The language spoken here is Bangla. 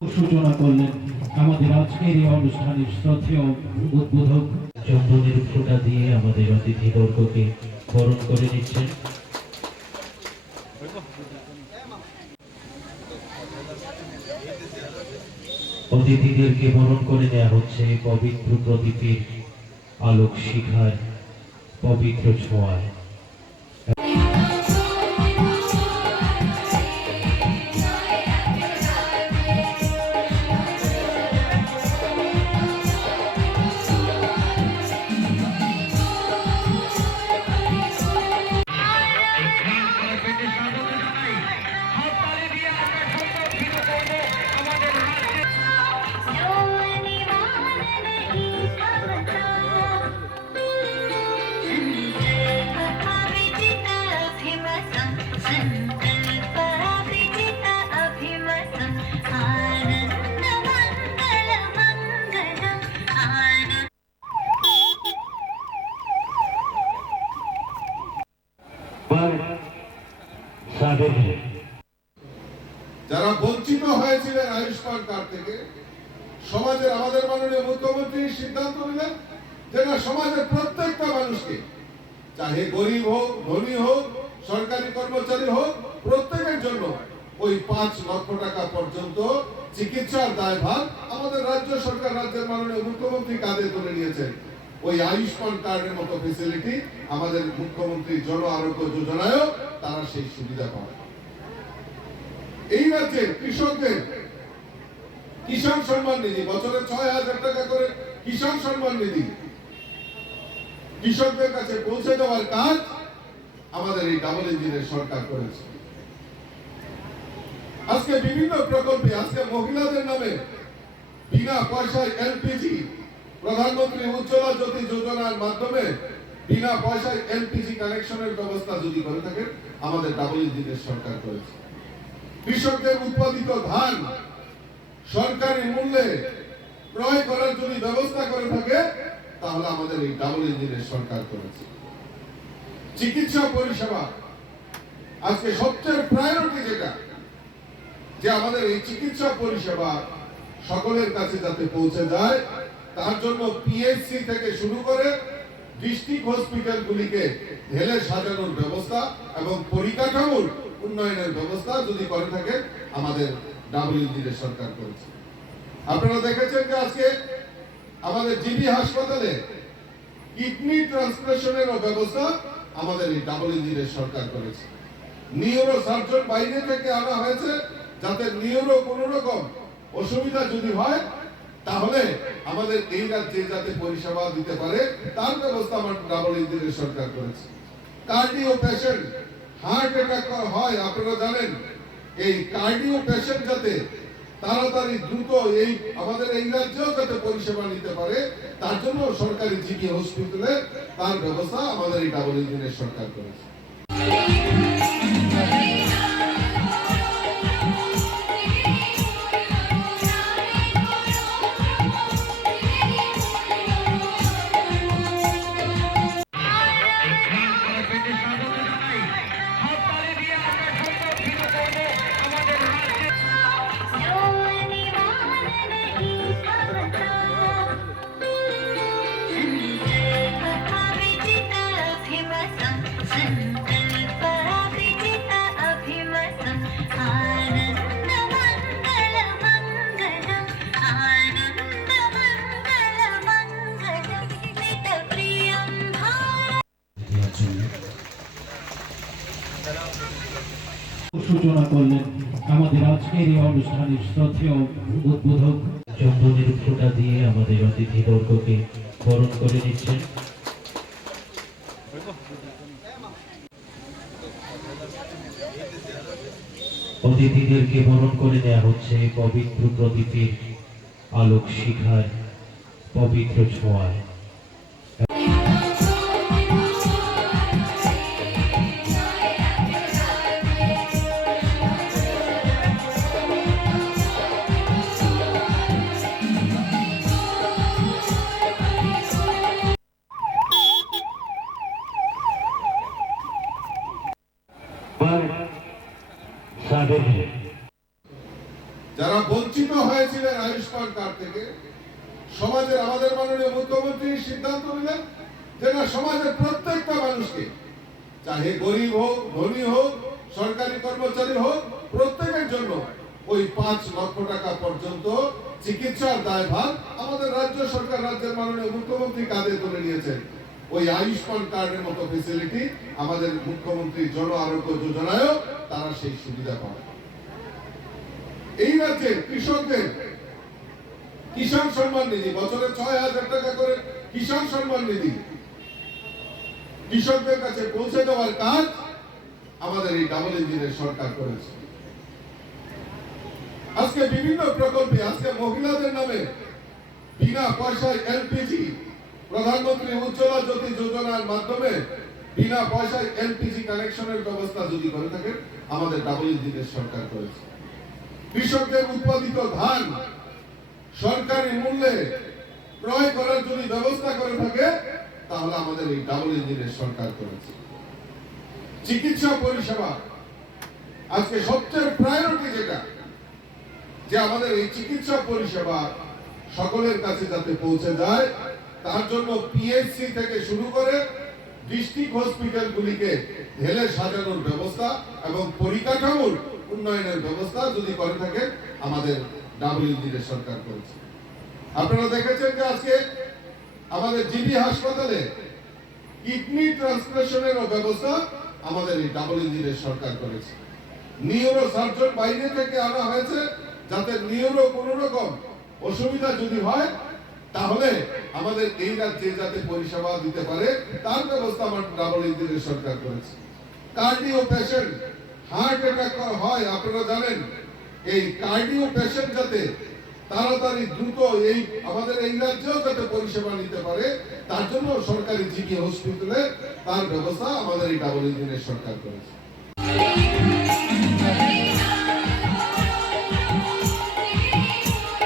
সূচনা করলেন আমাদের আজকের এই অনুষ্ঠানের শ্রদ্ধেয় উদ্বোধক। চন্দনের দিয়ে আমাদের অতিথি বর্গকে বরণ করে অতিথিদেরকে বরণ করে নেওয়া হচ্ছে পবিত্র প্রদীপের আলোক শিখায় পবিত্র ছোঁয়ায়। যারা বঞ্চিত হয়েছিলেন আয়ুষ্মান কার্ড থেকে, সমাজের আমাদের মাননীয় মুখ্যমন্ত্রী সিদ্ধান্ত নিলেন যে সমাজের প্রত্যেকটা মানুষকে চাহে গরিব হোক, ধনী হোক, সরকারি কর্মচারী হোক, প্রত্যেকের জন্য ওই পাঁচ লক্ষ টাকা পর্যন্ত চিকিৎসার দায়ভার আমাদের রাজ্য সরকার, রাজ্যের মাননীয় মুখ্যমন্ত্রী কাঁধে তুলে নিয়েছেন। ওই আয়ুষ্মান কার্ডের মতো ফেসিলিটি আমাদের মুখ্যমন্ত্রী জন আরোগ্য যোজনায়ও তারা সেই সুবিধা পাবে। এই রাজ্যে কৃষকদের কিষাণ সম্মান নিধি, বছরে ছয় হাজার টাকা করে কিষাণ সম্মান নিধি, কৃষকদের কাছে পৌঁছে দেওয়ার কাজ আমাদের এই ডাবল ইঞ্জিনের সরকার করেছে। আজকে বিভিন্ন প্রকল্পে, আজকে মহিলাদের নামে বিনা পয়সায় এলপিজি প্রধানমন্ত্রী উজ্জ্বলা জ্যোতি যোজনার মাধ্যমে বিনা পয়সায় এলপিজি কানেকশনের ব্যবস্থা যদি করে থাকেন, আমাদের ডাবল ইঞ্জিনের সরকার করেছে। কৃষকদের উৎপাদিত ধান সরকারি মূল্যে ক্রয় করার যদি ব্যবস্থা করে থাকে, তাহলে আমাদের এই ডাবল ইঞ্জিনের সরকার করেছে। চিকিৎসা পরিষেবা আজকে সবচেয়ে প্রায়োরিটি যেটা, যে আমাদের এই চিকিৎসা পরিষেবা সকলের কাছে যাতে পৌঁছে যায় তার জন্য পিএইচসি থেকে শুরু করে ডিস্ট্রিক্ট হসপিটাল গুলিকে ঢেলে সাজানোর ব্যবস্থা এবং পরিকাঠামোর উন্নয়নের ব্যবস্থা যদি করে থাকে, আমাদের ডাবল ইঞ্জিনের সরকার করেছে। আপনারা দেখেছেন যে আজকে আমাদের জিবি হাসপাতালে কিডনি ট্রান্সপ্লেশনের ব্যবস্থা আমাদের এই ডাবল ইঞ্জিনের সরকার করেছে। নিউরো সার্জন বাইরে থেকে আনা হয়েছে, যাতে নিউরো কোন রকম অসুবিধা যদি হয় তাহলে আমাদের এই রাজ্যে যাতে পরিষেবা দিতে পারে, তার ব্যবস্থা আমার ডাবল ইঞ্জিনের সরকার করেছে। কার্ডিও পেশেন্ট হার্ট অ্যাটাক হয়, আপনারা জানেন, এই কার্ডিও পেশেন্ট যাতে তাড়াতাড়ি দ্রুত এই আমাদের এই রাজ্যেও যাতে পরিষেবা নিতে পারে, তার জন্য সরকারি জিবি হসপিটালে তার ব্যবস্থা আমাদের এই ডাবল ইঞ্জিনের সরকার করেছে। সূচনা করলেন। আমাদের আজকের এই অনুষ্ঠানের শ্রদ্ধেয় উদ্বোধক। চন্দনের ফোঁটা দিয়ে আমাদের অতিথি বর্গকে বরণ করে নিচ্ছেন। অতিথিদেরকে বরণ করে নেওয়া হচ্ছে পবিত্র প্রদীপের আলোক শিখায় পবিত্র ছোঁয়ায়। যারা বঞ্চিত হয়েছিলেন আয়ুষ্মান কার্ড থেকে, সমাজের আমাদের মাননীয় মুখ্যমন্ত্রী সিদ্ধান্ত নিলেন যে না, সমাজের প্রত্যেকটা মানুষকে, চাহে গরিব হোক, ধনী হোক, সরকারি কর্মচারী হোক, প্রত্যেকের জন্য ওই পাঁচ লক্ষ টাকা পর্যন্ত চিকিৎসার দায়ভার আমাদের রাজ্য সরকার, রাজ্যের মাননীয় মুখ্যমন্ত্রী কাঁধে তুলে নিয়েছেন ওই আয়ুষ্মান কার্ডের মতো ফেসিলিটি আমাদের মুখ্যমন্ত্রী জন আরোগ্য যোজনায়ও তারা সেই সুবিধা পাবে। এই রাজ্যে কৃষকদের কিষাণ সম্মান নিধি, বছরে ছয় হাজার টাকা করে কিষাণ সম্মান নিধি। কৃষকদের কাছে পৌঁছে দেওয়ার কাজ আমাদের এই ডাবল ইঞ্জিনের সরকার করেছে। আজকে বিভিন্ন প্রকল্পে, আজকে মহিলাদের নামে বিনা পয়সায় এলপিজি, প্রধানমন্ত্রী উজ্জ্বলা জ্যোতি যোজনার মাধ্যমে বিনা পয়সায় এলপিজি কানেকশনের ব্যবস্থা যদি করে থাকেন, আমাদের ডাবল ইঞ্জিনের সরকার করেছে। কৃষকদের উৎপাদিত ধান সরকারি মূল্যে ক্রয় করার যদি ব্যবস্থা করে থাকে, তাহলে আমাদের এই ডাবল ইঞ্জিনের সরকার করেছে। চিকিৎসা পরিষেবা আজকে সবচেয়ে প্রায়োরিটি যেটা, যে আমাদের এই চিকিৎসা পরিষেবা সকলের কাছে যাতে পৌঁছে যায়, তার জন্য পিএইচসি থেকে শুরু করে ডিস্ট্রিক্ট হসপিটাল গুলিকে ঢেলে সাজানোর ব্যবস্থা এবং পরিকাঠামোর উন্নয়নের ব্যবস্থা যদি করে থাকে, আমাদের ডাবল ইঞ্জিনের সরকার করেছে। আপনারা দেখেছেন যে আজকে আমাদের জিবি হাসপাতালে কিডনি ট্রান্সপ্লেশনের ব্যবস্থা আমাদের এই ডাবল ইঞ্জিনের সরকার করেছে। নিউরো সার্জন বাইরে থেকে আনা হয়েছে, যাতে নিউরো কোন রকম অসুবিধা যদি হয়, তাহলে আমাদের এই রাজ্যে যাতে পরিষেবা দিতে পারে, তার ব্যবস্থা আমার ডাবল ইঞ্জিনের সরকার করেছে। কার্ডিও পেশেন্ট হার্ট অ্যাটাক হয়, আপনারা জানেন, এই কার্ডিও পেশেন্ট যাতে তাড়াতাড়ি দ্রুত এই আমাদের এই রাজ্যেও যাতে পরিষেবা নিতে পারে, তার জন্য সরকারি জিবি হসপিটালে তার ব্যবস্থা আমাদের এই ডাবল ইঞ্জিনের সরকার করেছে।